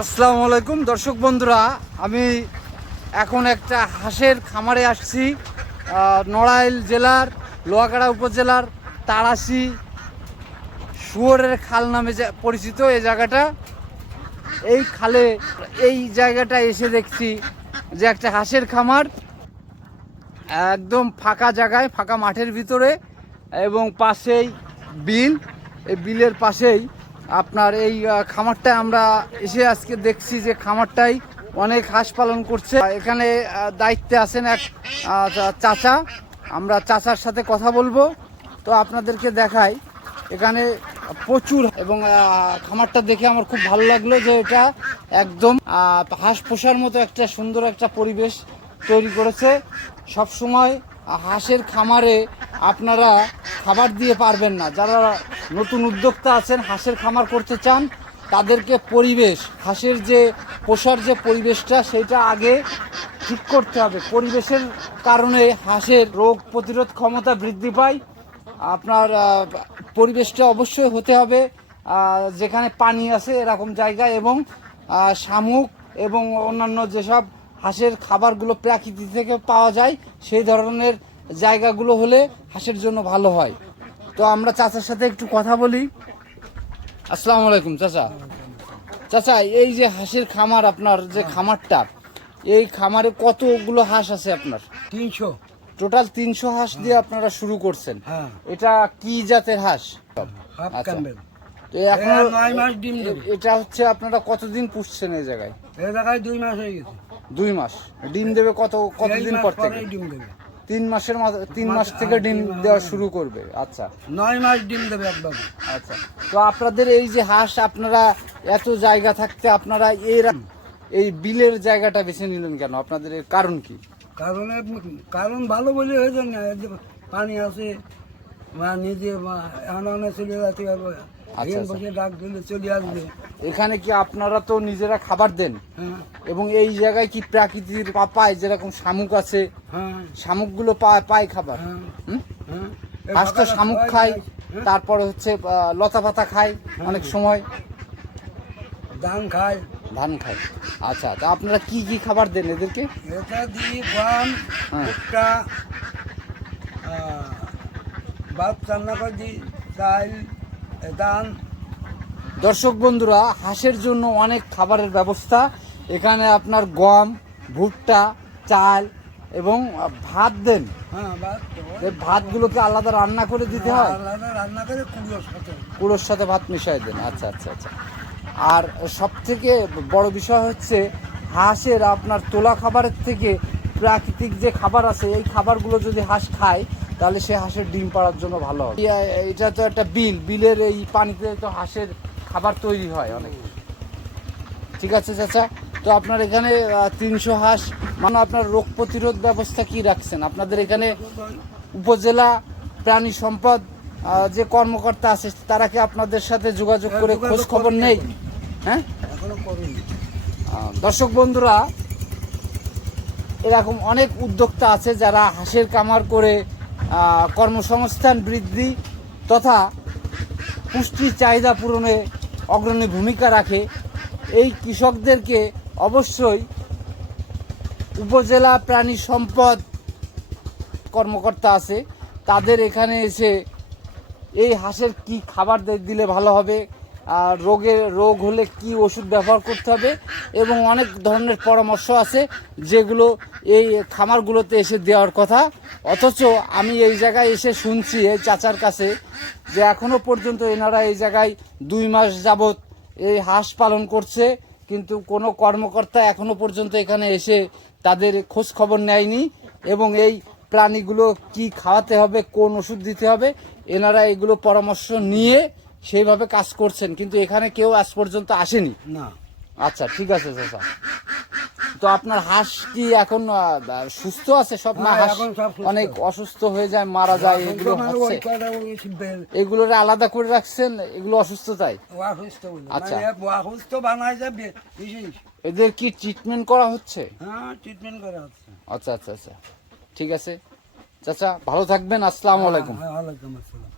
আসসালামু আলাইকুম। দর্শক বন্ধুরা, আমি এখন একটা হাঁসের খামারে আসছি। নড়াইল জেলার, লোহাগাড়া উপজেলার তারাসি শুয়োরের খাল নামে পরিচিত এই জায়গাটা। এই খালে, এই জায়গাটা এসে দেখছি যে একটা হাঁসের খামার। একদম ফাঁকা জায়গায়, ফাঁকা মাঠের ভিতরে এবং পাশেই বিল। এই বিলের পাশেই আপনার এই আহ, খামারটা আমরা এসে আজকে দেখছি যে খামারটাই অনেক হাঁস পালন করছে। এখানে দায়িত্বে আছেন এক চাচা। আমরা চাচার সাথে কথা বলব। তো আপনাদেরকে দেখাই। এখানে প্রচুর এবং খামারটা দেখে আমার খুব ভালো লাগল যে এটা একদম হাঁস পোষার মতো একটা সুন্দর একটা পরিবেশ তৈরি করেছে। সব সময় হাঁসের খামারে আপনারা খাবার দিয়ে পারবেন না। যারা নতুন উদ্যোক্তা আছেন, হাঁসের খামার করতে চান, তাদেরকে পরিবেশ, হাঁসের যে পোষার যে পরিবেশটা, সেটা আগে ঠিক করতে হবে। পরিবেশের কারণে হাঁসের রোগ প্রতিরোধ ক্ষমতা বৃদ্ধি পায়। আপনার পরিবেশটা অবশ্যই হতে হবে। যেখানে পানি আছে এরকম জায়গা এবং শামুক এবং অন্যান্য যেসব হাঁসের খাবারগুলো প্রাকৃতিক থেকে পাওয়া যায়, সেই ধরনের জায়গাগুলো হলে হাঁসের জন্য ভালো হয়। তো আমরা চাচার সাথে একটু কথা বলি। আসসালামু আলাইকুম চাচা। চাচা এই যে হাঁসের খামার আপনার যে খামারটা এই খামারে কতগুলো হাঁস আছে আপনার? তিনশো। টোটাল তিনশো হাঁস দিয়ে আপনারা শুরু করছেন। হ্যাঁ। এটা কি জাতের হাঁস? আচ্ছা। তো এখন নয় মাস ডিম দেবে। এটা হচ্ছে আপনারা কতদিন পুষছেন এই জায়গায়? এ জায়গায় দুই মাস হয়ে গেছে। দুই মাস। ডিম দেবে কত কতদিন এই পর থেকে? ডিম দেবে। তিন মাসের তিন মাস থেকে ডিম দেওয়া শুরু করবে। আচ্ছা। নয় মাস ডিম দেবে একবার আচ্ছা। তো আপনাদের এই যে হাঁস আপনারা এত জায়গা থাকতে আপনারা এই এই বিলের জায়গাটা বেছে নিলেন কেন? আপনাদের এর কারণ কি? কারণে কারণ ভালো বলে হয়েছে না যে পানি আছে বা নিজে আনানে চলে যেতে পারব আচ্ছা, এখানে আচ্ছা। ডাক দিলে চলে আসবে। এখানে কি আপনারা তো নিজেরা খাবার দেন? হ্যাঁ। এবং এই জায়গায় কি প্রাকৃতিক পায়? যেরকম শামুক আছে। হ্যাঁ। শামুকগুলো পায় পায় খাবার? হুম? হ্যাঁ। হাঁস তো শামুক খায় তারপরে হচ্ছে লতা পাতা খায় অনেক সময়। ধান খায়। ধান খায়। আচ্ছা তা আপনারা কি কি খাবার দেন এদেরকে? এটা দিয়ে গম। ভুট্টা ভাত রান্না করে দিই চাল ধান দর্শক বন্ধুরা হাঁসের জন্য অনেক খাবারের ব্যবস্থা। এখানে আপনার গম ভুট্টা চাল এবং ভাত দেন। হ্যাঁ ভাতগুলোকে আলাদা রান্না করে দিতে হয়? রান্না করে কুড়োর সাথে। কুড়োর সাথে ভাত মিশাই দেন। আচ্ছা আচ্ছা আচ্ছা। আর সব থেকে বড় বিষয় হচ্ছে হাঁসের আপনার তোলা খাবারের থেকে প্রাকৃতিক যে খাবার আছে এই খাবারগুলো যদি হাঁস খায় তাহলে সে হাঁসের ডিম পাড়ার জন্য ভালো হবে। এটা তো একটা বিল। বিলের এই পানিতে তো হাঁসের খাবার তৈরি হয় অনেক। ঠিক আছে চাচা? তো আপনার এখানে তিনশো হাঁস মানে আপনার রোগ প্রতিরোধ ব্যবস্থা কি রাখছেন? আপনাদের এখানে উপজেলা প্রাণী সম্পদ যে কর্মকর্তা আছে তারা কি আপনাদের সাথে যোগাযোগ করে হ্যাঁ, খোঁজ খবর নেই? হ্যাঁ? দর্শক বন্ধুরা এরকম অনেক উদ্যোক্তা আছে যারা হাঁসের কামার করে কর্মসংস্থান বৃদ্ধি তথা পুষ্টি চাহিদা পূরণে অগ্রণী ভূমিকা রাখে। এই কৃষকদেরকে অবশ্যই উপজেলা প্রাণী সম্পদ কর্মকর্তা আছে, তাদের এখানে এসে এই হাঁসের কি খাবার দিলে ভালো হবে আর রোগের, রোগ হলে কি ওষুধ ব্যবহার করতে হবে এবং অনেক ধরনের পরামর্শ আছে যেগুলো এই খামারগুলোতে এসে দেওয়ার কথা। অথচ আমি এই জায়গায় এসে শুনছি এই চাচার কাছে যে এখনও পর্যন্ত এনারা এই জায়গায় দুই মাস যাবত এই হাঁস পালন করছে, কিন্তু কোনো কর্মকর্তা এখনও পর্যন্ত এখানে এসে তাদের খোঁজ খবর নেয়নি এবং এই প্রাণীগুলো কি খাওয়াতে হবে, কোন ওষুধ দিতে হবে, এনারা এগুলো পরামর্শ নিয়ে সেইভাবে কাজ করছেন কিন্তু এখানে কেউ আজ পর্যন্ত আসেনি? না। আচ্ছা ঠিক আছে চাচা তো আপনার হাঁস কি এখন আহ, সুস্থ আছে? সব না হ্যাঁ, হাঁস এখন সব সুস্থ। অনেক অসুস্থ হয়ে যায় মারা যায় এগুলো হচ্ছে। এগুলোর আলাদা করে রাখছেন এগুলো অসুস্থতায়। আচ্ছা। মানে অসুস্থ বানায় যে বে- বিশেষ। এদের কি ট্রিটমেন্ট করা হচ্ছে? হ্যাঁ ট্রিটমেন্ট করা হচ্ছে। আচ্ছা আচ্ছা আচ্ছা। ঠিক আছে। চাচা ভালো থাকবেন আসসালামু আলাইকুম। হ্যাঁ, ওয়ালাইকুম আসসালাম।